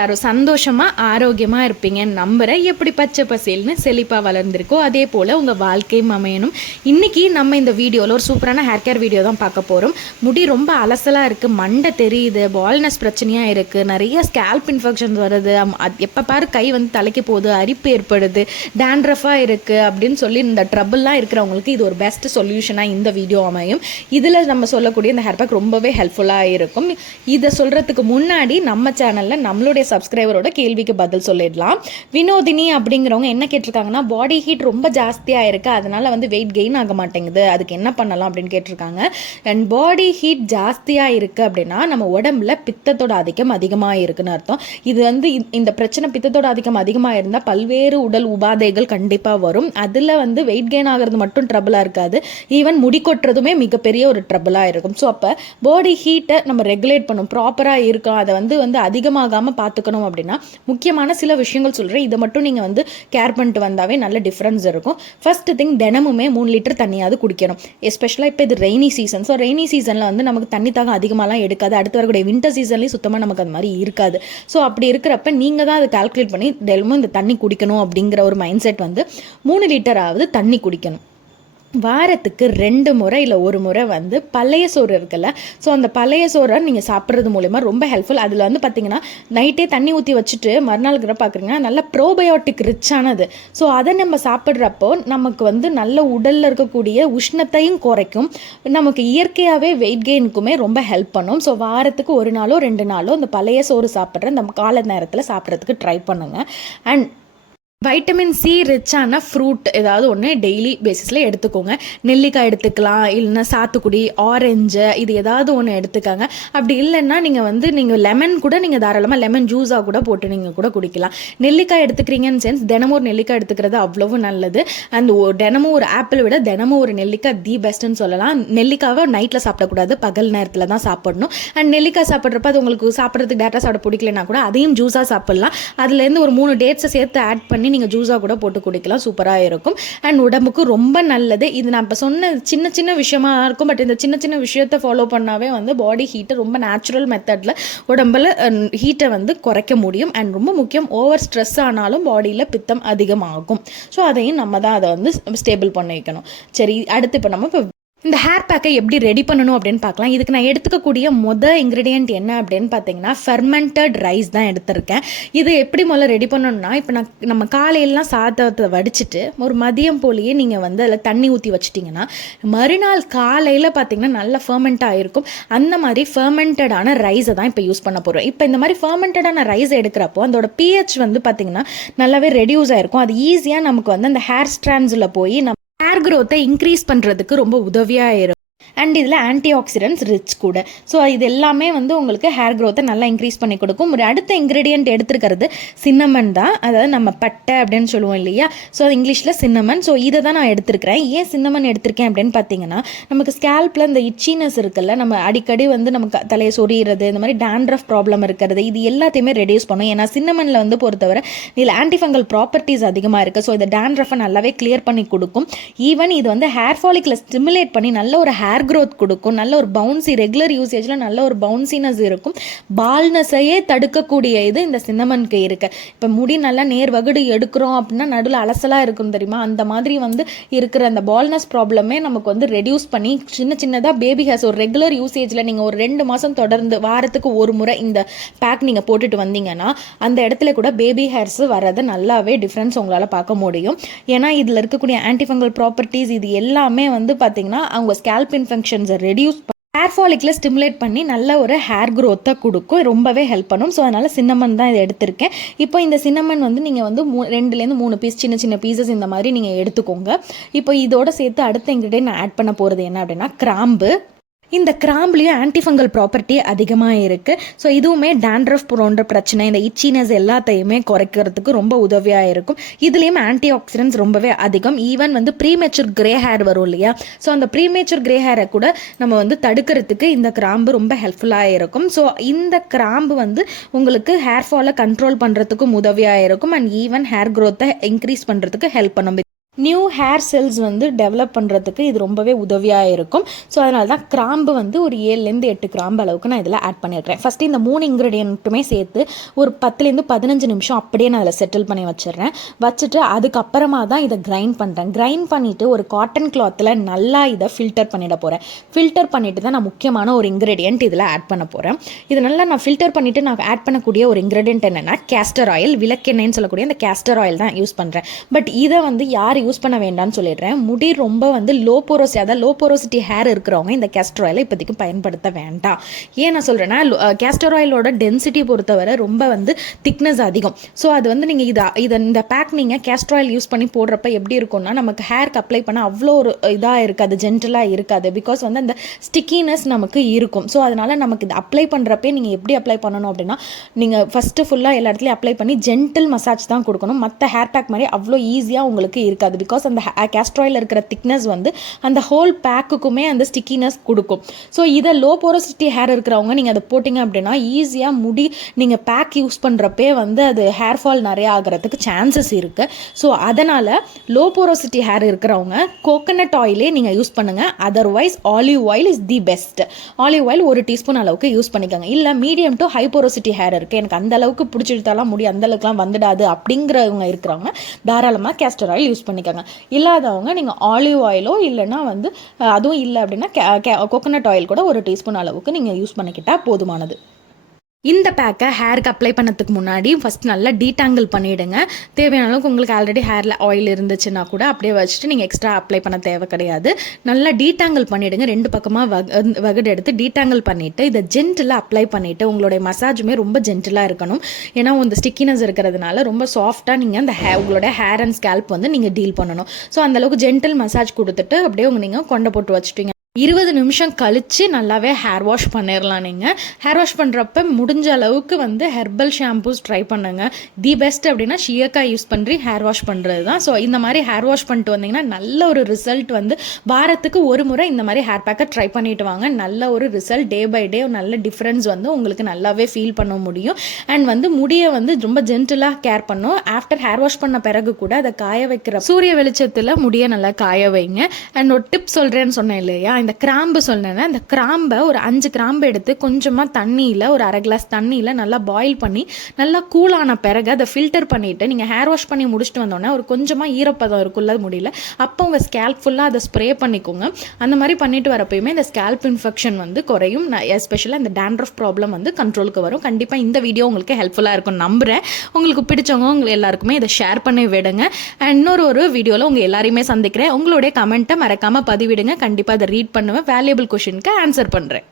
எல்லாரும் சந்தோஷமா ஆரோக்கியமா இருப்பீங்கன்னு நம்புறேன். எப்படி பச்சை பசேல்னு செழிப்பா வளர்ந்துருக்கோ அதே போல உங்க வாழ்க்கையும் அமையணும். இன்னைக்கு நம்ம இந்த வீடியோவில் ஒரு சூப்பரான ஹேர் கேர் வீடியோ தான் பார்க்க போறோம். முடி ரொம்ப அலசலா இருக்கு, மண்டை தெரியுது, பால்னஸ் பிரச்சனையா இருக்கு, நிறைய ஸ்கேல்ப் இன்ஃபெக்ஷன்ஸ் வருது, எப்ப பாரு கை வந்து தலைக்கு போகுது, அரிப்பு ஏற்படுது, டேண்ட்ரஃபா இருக்கு அப்படின்னு சொல்லி இந்த ட்ரபிள்லாம் இருக்கிறவங்களுக்கு இது ஒரு பெஸ்ட் சொல்யூஷனா இந்த வீடியோ அமையும். இதுல நம்ம சொல்லக்கூடிய இந்த ஹேர் பேக் ரொம்பவே ஹெல்ப்ஃபுல்லா இருக்கும். இதை சொல்றதுக்கு முன்னாடி நம்ம சேனல்ல நம்மளுடைய சப்ஸ்கிரைபரோட கேள்விக்கு பதில் சொல்லிடலாம். வினோதினி அப்படிங்கிறவங்க என்ன கேட்டிருக்காங்கன்னா, பாடி ஹீட் ரொம்ப ஜாஸ்தியாக இருக்குது, அதனால வந்து வெயிட் கெயின் ஆக மாட்டேங்குது, அதுக்கு என்ன பண்ணலாம் அப்படின்னு கேட்டிருக்காங்க. அண்ட் பாடி ஹீட் ஜாஸ்தியாக இருக்குது அப்படின்னா நம்ம உடம்புல பித்தத்தோட ஆதிக்கம் அதிகமாக இருக்குன்னு அர்த்தம். இது வந்து இந்த பிரச்சனை பித்தத்தோட ஆதிக்கம் அதிகமாக இருந்தால் பல்வேறு உடல் உபாதைகள் கண்டிப்பாக வரும். அதில் வந்து வெயிட் கெயின் ஆகிறது மட்டும் ட்ரபிளாக இருக்காது, ஈவன் முடி கொட்டுறதுமே மிகப்பெரிய ஒரு ட்ரபிளாக இருக்கும். ஸோ அப்போ பாடி ஹீட்டை நம்ம ரெகுலேட் பண்ணணும், ப்ராப்பராக இருக்கும், அதை வந்து அதிகமாகாமல் பார்த்துக்கணும் அப்படின்னா முக்கியமான சில விஷயங்கள் சொல்கிறேன். இதை மட்டும் நீங்கள் வந்து கேர் பண்ணிட்டு வந்தாவே நல்ல டிஃப்ரென்ஸ் இருக்கும். ஃபர்ஸ்ட் திங், தினமுமே 3 லிட்டர் தண்ணியாவது குடிக்கணும். எஸ்பெஷலாக இப்போ இது ரெய்னி சீசன். ஸோ ரெய்னி சீசனில் வந்து நமக்கு தண்ணி தாகம் அதிகமாகலாம் எடுக்காது, அடுத்து வரக்கூடிய வின்டர் சீசன்லேயும் சுத்தமாக நமக்கு அது மாதிரி இருக்காது. ஸோ அப்படி இருக்கிறப்ப நீங்கள் தான் அதை கால்குலேட் பண்ணி தினமும் இந்த தண்ணி குடிக்கணும் அப்படிங்கிற ஒரு மைண்ட் செட் வந்து 3 லிட்டராவது தண்ணி குடிக்கணும். வாரத்துக்கு 2 முறை இல்லை 1 முறை வந்து பழைய சோறு இருக்குல்ல, ஸோ அந்த பழைய சோறை நீங்கள் சாப்பிட்றது மூலமா ரொம்ப ஹெல்ப்ஃபுல். அதில் வந்து பார்த்தீங்கன்னா நைட்டே தண்ணி ஊற்றி வச்சுட்டு மறுநாள் பார்க்குறீங்கன்னா நல்ல ப்ரோபயோட்டிக் ரிச்சானது. ஸோ அதை நம்ம சாப்பிட்றப்போ நமக்கு வந்து நல்ல உடலில் இருக்கக்கூடிய உஷ்ணத்தையும் குறைக்கும், நமக்கு இயற்கையாகவே வெயிட் கெயினுக்குமே ரொம்ப ஹெல்ப் பண்ணும். ஸோ வாரத்துக்கு 1 நாளோ 2 நாளோ இந்த பழைய சோறு சாப்பிட்ற இந்த கால நேரத்தில் சாப்பிட்றதுக்கு ட்ரை பண்ணுங்கள். அண்ட் வைட்டமின் சி ரிச்சான ஃப்ரூட் ஏதாவது ஒன்று டெய்லி பேசிஸில் எடுத்துக்கோங்க. நெல்லிக்காய் எடுத்துக்கலாம், இல்லைன்னா சாத்துக்குடி, ஆரஞ்சு, இது ஏதாவது ஒன்று எடுத்துக்காங்க. அப்படி இல்லைன்னா நீங்கள் லெமன் கூட நீங்கள் தாராளமாக லெமன் ஜூஸாக கூட போட்டு நீங்கள் கூட குடிக்கலாம். நெல்லிக்காய் எடுத்துக்கிறீங்கன்னு சென்ஸ் தினமும் ஒரு நெல்லிக்காய் எடுத்துக்கிறது அவ்வளவு நல்லது. அண்ட் தினமும் ஒரு ஆப்பிள் விட தினமும் ஒரு நெல்லிக்காய் தி பெஸ்ட்டுன்னு சொல்லலாம். நெல்லிக்காவை நைட்டில் சாப்பிடக்கூடாது, பகல் நேரத்தில் தான் சாப்பிடணும். அண்ட் நெல்லிக்காய் சாப்பிட்றப்ப அது உங்களுக்கு சாப்பிட்றதுக்கு டேரெக்டாக சாப்பிட பிடிக்கலனா கூட அதையும் ஜூஸாக சாப்பிட்லாம். அதுலேருந்து ஒரு 3 டேட்ஸை சேர்த்து ஆட் பண்ணி நீங்கள் ஜூஸாக கூட போட்டு குடிக்கலாம், சூப்பராக இருக்கும். அண்ட் உடம்புக்கு ரொம்ப நல்லது. இது நான் இப்போ சொன்ன சின்ன சின்ன விஷயமா இருக்கும், பட் இந்த சின்ன சின்ன விஷயத்தை ஃபாலோ பண்ணாவே வந்து பாடி ஹீட்டை ரொம்ப நேச்சுரல் மெத்தடில் உடம்புல ஹீட்டை வந்து குறைக்க முடியும். அண்ட் ரொம்ப முக்கியம், ஓவர் ஸ்ட்ரெஸ் ஆனாலும் பாடியில் பித்தம் அதிகமாகும். ஸோ அதையும் நம்ம தான் அதை வந்து ஸ்டேபிள் பண்ணி வைக்கணும். சரி, அடுத்து இப்போ நம்ம இந்த ஹேர் பேக்கை எப்படி ரெடி பண்ணணும் அப்படின்னு பார்க்கலாம். இதுக்கு நான் எடுத்துக்கக்கூடிய இன்க்ரீடியன்ட் என்ன அப்படின்னு பார்த்தீங்கன்னா ஃபெர்மெண்டட் ரைஸ் தான் எடுத்திருக்கேன். இது எப்படி முதல்ல ரெடி பண்ணணும்னா, இப்போ நம்ம காலையிலலாம் சாதத்தை வடிச்சிட்டு ஒரு மதியம் போலேயே நீங்கள் வந்து அதில் தண்ணி ஊற்றி வச்சிட்டிங்கன்னா மறுநாள் காலையில் பார்த்தீங்கன்னா நல்லா ஃபெர்மெண்ட் ஆகிருக்கும். அந்த மாதிரி ஃபெர்மெண்டடான ரைஸை தான் இப்போ யூஸ் பண்ண போகிறோம். இப்போ இந்த மாதிரி ஃபெர்மெண்டடான ரைஸ் எடுக்கிறப்போ அதோட pH வந்து பார்த்தீங்கன்னா நல்லாவே ரெடியூஸ் ஆகிருக்கும். அது ஈஸியாக நமக்கு வந்து அந்த ஹேர் ஸ்ட்ராண்ட்ஸில் போய் நம்ம ஹேர் க்ரோத்தை இன்க்ரீஸ் பண்ணுறதுக்கு ரொம்ப உதவியாக இருக்கும். அண்ட் இதில் ஆன்டி ஆக்சிடென்ட்ஸ் ரிச் கூட. ஸோ இது எல்லாமே வந்து உங்களுக்கு ஹேர் க்ரோத்தை நல்லா இன்க்ரீஸ் பண்ணி கொடுக்கும். ஒரு அடுத்த இன்க்ரீடியன்ட் எடுத்துருக்கிறது சின்னமன் தான், அதாவது நம்ம பட்டை அப்படின்னு சொல்லுவோம் இல்லையா, ஸோ அது இங்கிலீஷில் சின்னமன். ஸோ இதை தான் நான் எடுத்துருக்கிறேன். ஏன் சின்னமன் எடுத்திருக்கேன் அப்படின்னு பார்த்தீங்கன்னா, நமக்கு ஸ்கேல்பில் இந்த இச்சினஸ் இருக்குல்ல, நம்ம அடிக்கடி வந்து நமக்கு தலையை சொறிகிறது, இந்த மாதிரி டேண்ட்ரஃப் ப்ராப்ளம் இருக்கிறது, இது எல்லாத்தையுமே ரெடியூஸ் பண்ணும். ஏன்னா சின்னமனில் வந்து பொறுத்தவரை இதில் ஆன்டிஃபங்கல் ப்ராப்பர்ட்டிஸ் அதிகமாக இருக்குது. ஸோ இந்த டேண்ட்ரஃபை நல்லாவே கிளியர் பண்ணி கொடுக்கும். ஈவன் இது வந்து ஹேர் ஃபாலிக்கில் ஸ்டிமுலேட் பண்ணி நல்ல ஒரு ஹேர் க்ரோத் கொடுக்கும். நல்ல ஒரு பவுன்சி, ரெகுலர் யூசேஜில் நல்ல ஒரு பவுன்சினஸ் இருக்கும். பால்னஸையே தடுக்கக்கூடிய இது இந்த சின்னமனுக்கு இருக்கு. இப்போ முடி நல்லா நேர் வகுடு எடுக்கிறோம் அப்படின்னா நடுவில் அலசலாக இருக்கும் தெரியுமா, அந்த மாதிரி வந்து இருக்கிற அந்த பால்னஸ் ப்ராப்ளமே நமக்கு வந்து ரெடியூஸ் பண்ணி சின்ன சின்னதாக பேபி ஹேர்ஸ் ஒரு ரெகுலர் யூசேஜில் நீங்கள் ஒரு 2 மாதம் தொடர்ந்து வாரத்துக்கு 1 முறை இந்த பேக் நீங்கள் போட்டுட்டு வந்தீங்கன்னா அந்த இடத்துல கூட பேபி ஹேர்ஸ் வரதை நல்லாவே டிஃப்ரென்ஸ் உங்களால் பார்க்க முடியும். ஏன்னா இதில் இருக்கக்கூடிய ஆன்டிஃபங்கல் ப்ராப்பர்ட்டிஸ் இது எல்லாமே வந்து பார்த்தீங்கன்னா அவங்க ஸ்கேல்ப் இன்ஃபெக்ஷன்ஸை ரெடியூஸ் ஹேர் ஃபாலிக்கில் ஸ்டிமுலேட் பண்ணி நல்ல ஒரு ஹேர் க்ரோத்தை கொடுக்கும், ரொம்பவே ஹெல்ப் பண்ணும். ஸோ அதனால் சின்னமன் தான் இதை எடுத்திருக்கேன். இப்போ இந்த சின்னமன் வந்து நீங்கள் வந்து 2லேருந்து 3 பீஸ் சின்ன சின்ன பீசஸ் இந்த மாதிரி நீங்கள் எடுத்துக்கோங்க. இப்போ இதோட சேர்த்து அடுத்த இன்க்ரீடியன்ட் நான் ஆட் பண்ண போகிறது என்ன அப்படின்னா கிராம்பு. இந்த கிராம்புலேயும் ஆன்டிஃபங்கல் ப்ராப்பர்ட்டி அதிகமாக இருக்குது. ஸோ இதுவுமே டேண்ட்ரஃப் போன்ற பிரச்சனை, இந்த இச்சினஸ் எல்லாத்தையுமே குறைக்கிறதுக்கு ரொம்ப உதவியாக இருக்கும். இதுலேயும் ஆன்டி ஆக்சிடென்ட்ஸ் ரொம்பவே அதிகம். ஈவன் வந்து ப்ரீமேச்சூர் கிரே ஹேர் வரும் இல்லையா, ஸோ அந்த ப்ரீமேச்சூர் கிரே ஹேரை கூட நம்ம வந்து தடுக்கிறதுக்கு இந்த கிராம்பு ரொம்ப ஹெல்ப்ஃபுல்லாக இருக்கும். ஸோ இந்த கிராம்பு வந்து உங்களுக்கு ஹேர் ஃபாலை கண்ட்ரோல் பண்ணுறதுக்கும் உதவியாக இருக்கும். அண்ட் ஈவன் ஹேர் க்ரோத்தை இன்க்ரீஸ் பண்ணுறதுக்கு ஹெல்ப் பண்ணும். நியூ ஹேர் செல்ஸ் வந்து டெவலப் பண்ணுறதுக்கு இது ரொம்பவே உதவியாக இருக்கும். ஸோ அதனால தான் கிராம்பு வந்து ஒரு 7லேருந்து 8 கிராம்பு அளவுக்கு நான் இதில் ஆட் பண்ணிடுறேன். ஃபஸ்ட்டு இந்த 3 இன்க்ரீடியண்ட்டுமே சேர்த்து ஒரு 10லேருந்து 15 நிமிஷம் அப்படியே நான் அதில் செட்டில் பண்ணி வச்சுட்டு அதுக்கப்புறமா தான் இதை கிரைண்ட் பண்ணுறேன். கிரைண்ட் பண்ணிவிட்டு ஒரு காட்டன் கிளாத்தில் நல்லா இதை ஃபில்டர் பண்ணிட போகிறேன். ஃபில்டர் பண்ணிவிட்டு தான் நான் முக்கியமான ஒரு இன்க்ரீடியண்ட் இதில் ஆட் பண்ண போகிறேன். இது நல்லா நான் ஃபில்டர் பண்ணிவிட்டு நான் ஆட் பண்ணக்கூடிய ஒரு இன்க்ரீடியண்ட் என்னென்னா கேஸ்டர் ஆயில், விளக்கெண்ணெய்னு சொல்லக்கூடிய அந்த கேஸ்டர் ஆயில் தான் யூஸ் பண்ணுறேன். பட் இதை வந்து யார் யூஸ் பண்ண வேண்டாம்னு சொல்லிடுறேன். முடி ரொம்ப வந்து லோ போரோசிட்டி ஹேர் இருக்கிறவங்க இந்த கேஸ்டர் ஆயிலை இப்போதைக்கு பயன்படுத்த வேண்டாம். ஏன் நான் சொல்கிறேன்னா கேஸ்டர் ஆயிலோட டென்சிட்டி பொறுத்தவரை ரொம்ப வந்து திக்னஸ் அதிகம். ஸோ அது வந்து நீங்கள் இந்த பேக் நீங்கள் கேஸ்டர் ஆயில் யூஸ் பண்ணி போடுறப்ப எப்படி இருக்கும்னா நமக்கு ஹேருக்கு அப்ளை பண்ண அவ்வளோ ஒரு இதாக இருக்காது, ஜென்டலாக இருக்காது. பிகாஸ் வந்து அந்த ஸ்டிக்கினஸ் நமக்கு இருக்கும். ஸோ அதனால் நமக்கு இது அப்ளை பண்ணுறப்பே நீங்கள் எப்படி அப்ளை பண்ணணும் அப்படின்னா நீங்கள் ஃபஸ்ட்டு ஃபுல்லாக எல்லா இடத்துலையும் அப்ளை பண்ணி ஜென்டில் மசாஜ் தான் கொடுக்கணும். மற்ற ஹேர் பேக் மாதிரி அவ்வளோ ஈஸியாக உங்களுக்கு இருக்காது. பிகாஸ் அந்த கேஸ்டர் ஆயில் இருக்கிற திக்னஸ் வந்து அந்த ஹோல் பேக்குக்குமே அந்த ஸ்டிக்கினஸ் கொடுக்கும். ஸோ இதை லோ போரோசிட்டி ஹேர் இருக்கிறவங்க நீங்கள் அதை போட்டிங்க அப்படின்னா ஈஸியாக முடி நீங்கள் பேக் யூஸ் பண்ணுறப்பே வந்து அது ஹேர் ஃபால் நிறைய ஆகிறதுக்கு சான்சஸ் இருக்குது. ஸோ அதனால் லோ போரோசிட்டி ஹேர் இருக்கிறவங்க கோகனட் ஆயிலே நீங்கள் யூஸ் பண்ணுங்கள். Otherwise olive oil is the best. Olive oil 1 teaspoon அளவுக்கு யூஸ் பண்ணிக்கோங்க. இல்லை medium to high porosity hair இருக்குது, எனக்கு அந்த அளவுக்கு பிடிச்சிருத்தாலாம் முடி அந்த அளவுக்குலாம் வந்துடாது அப்படிங்கிறவங்க இருக்கிறவங்க தாராளமாக கேஸ்டர் ஆயில் யூஸ் பண்ணிக்கோங்க. இல்லாதவங்க நீங்கள் ஆலிவ் ஆயிலோ இல்லைனா வந்து அதுவும் இல்லை அப்படின்னா கோகனட் ஆயில் கூட 1 டீஸ்பூன் அளவுக்கு நீங்கள் யூஸ் பண்ணிக்கிட்டால் போதுமானது. இந்த பேக்கை ஹேருக்கு அப்ளை பண்ணதுக்கு முன்னாடி ஃபஸ்ட் நல்லா டீடாங்கிள் பண்ணிவிடுங்க. தேவையான அளவுக்கு உங்களுக்கு ஆல்ரெடி ஹேரில் ஆயில் இருந்துச்சுன்னா கூட அப்படியே வச்சுட்டு நீங்கள் எக்ஸ்ட்ரா அப்ளை பண்ண தேவை கிடையாது. நல்லா டீடாங்கிள் பண்ணிவிடுங்க. 2 பக்கமாக வகுடு எடுத்து டீடாங்கிள் பண்ணிவிட்டு இதை ஜென்டிலாக அப்ளை பண்ணிவிட்டு உங்களுடைய மசாஜுமே ரொம்ப ஜென்டிலாக இருக்கணும். ஏன்னா இந்த ஸ்டிக்கினஸ் இருக்கிறதுனால ரொம்ப சாஃப்டாக நீங்கள் அந்த உங்களோட ஹேர் அண்ட் ஸ்கேல்ப் வந்து நீங்கள் டீல் பண்ணணும். ஸோ அந்தளவுக்கு ஜென்டில் மசாஜ் கொடுத்துட்டு அப்படியே நீங்கள் கொண்டை போட்டு வச்சுட்டீங்க. 20 நிமிஷம் கழித்து நல்லாவே ஹேர் வாஷ் பண்ணிடலாம். நீங்கள் ஹேர் வாஷ் பண்ணுறப்ப முடிஞ்ச அளவுக்கு வந்து ஹெர்பல் ஷாம்பூஸ் ட்ரை பண்ணுங்கள். தி பெஸ்ட் அப்படின்னா ஷியக்காய் யூஸ் பண்ணி ஹேர் வாஷ் பண்ணுறது தான். ஸோ இந்த மாதிரி ஹேர் வாஷ் பண்ணிட்டு வந்தீங்கன்னா நல்ல ஒரு ரிசல்ட் வந்து வாரத்துக்கு ஒரு முறை இந்த மாதிரி ஹேர் பேக்கை ட்ரை பண்ணிட்டு வாங்க. நல்ல ஒரு ரிசல்ட் டே பை டே நல்ல டிஃப்ரென்ஸ் வந்து உங்களுக்கு நல்லாவே ஃபீல் பண்ண முடியும். அண்ட் வந்து முடியை வந்து ரொம்ப ஜென்டிலாக கேர் பண்ணும். ஆஃப்டர் ஹேர் வாஷ் பண்ண பிறகு கூட அதை காய வைக்கிற சூரிய வெளிச்சத்தில் முடியை நல்லா காய வைங்க. அண்ட் ஒரு டிப் சொல்கிறேன்னு சொன்னேன் இல்லையா, இந்த கிராம்பு சொன்னேன்னா அந்த கிராம்பை ஒரு 5 கிராம்பு எடுத்து கொஞ்சமாக தண்ணியில் ஒரு 1/2 கிளாஸ் தண்ணியில் நல்லா பாயில் பண்ணி நல்லா கூலான பிறகு அதை ஃபில்டர் பண்ணிவிட்டு நீங்கள் ஹேர் வாஷ் பண்ணி முடிச்சுட்டு வந்தோடனே ஒரு கொஞ்சமாக ஈரப்பதம் இருக்குல்ல முடியல, அப்போ உங்கள் ஸ்கேல்ப் ஃபுல்லாக அதை ஸ்ப்ரே பண்ணிக்கோங்க. அந்த மாதிரி பண்ணிட்டு வரப்போயுமே இந்த ஸ்கேல்ப் இன்ஃபெக்ஷன் வந்து குறையும். எஸ்பெஷலாக இந்த டேண்ட்ரஃப் ப்ராப்ளம் வந்து கண்ட்ரோலுக்கு வரும். கண்டிப்பாக இந்த வீடியோ உங்களுக்கு ஹெல்ப்ஃபுல்லாக இருக்கும் நம்புகிறேன். உங்களுக்கு பிடிச்சவங்க உங்களுக்கு எல்லாருக்குமே இதை ஷேர் பண்ணி விடுங்க. இன்னொரு வீடியோவில் உங்கள் எல்லாரையுமே சந்திக்கிறேன். உங்களுடைய கமெண்ட்டை மறக்காமல் பதிவிடுங்க. கண்டிப்பாக அதை ரீட் பண்ணுவேன். வேல்யூபிள் கொஷினுக்கு ஆன்சர் பண்ணுறேன்.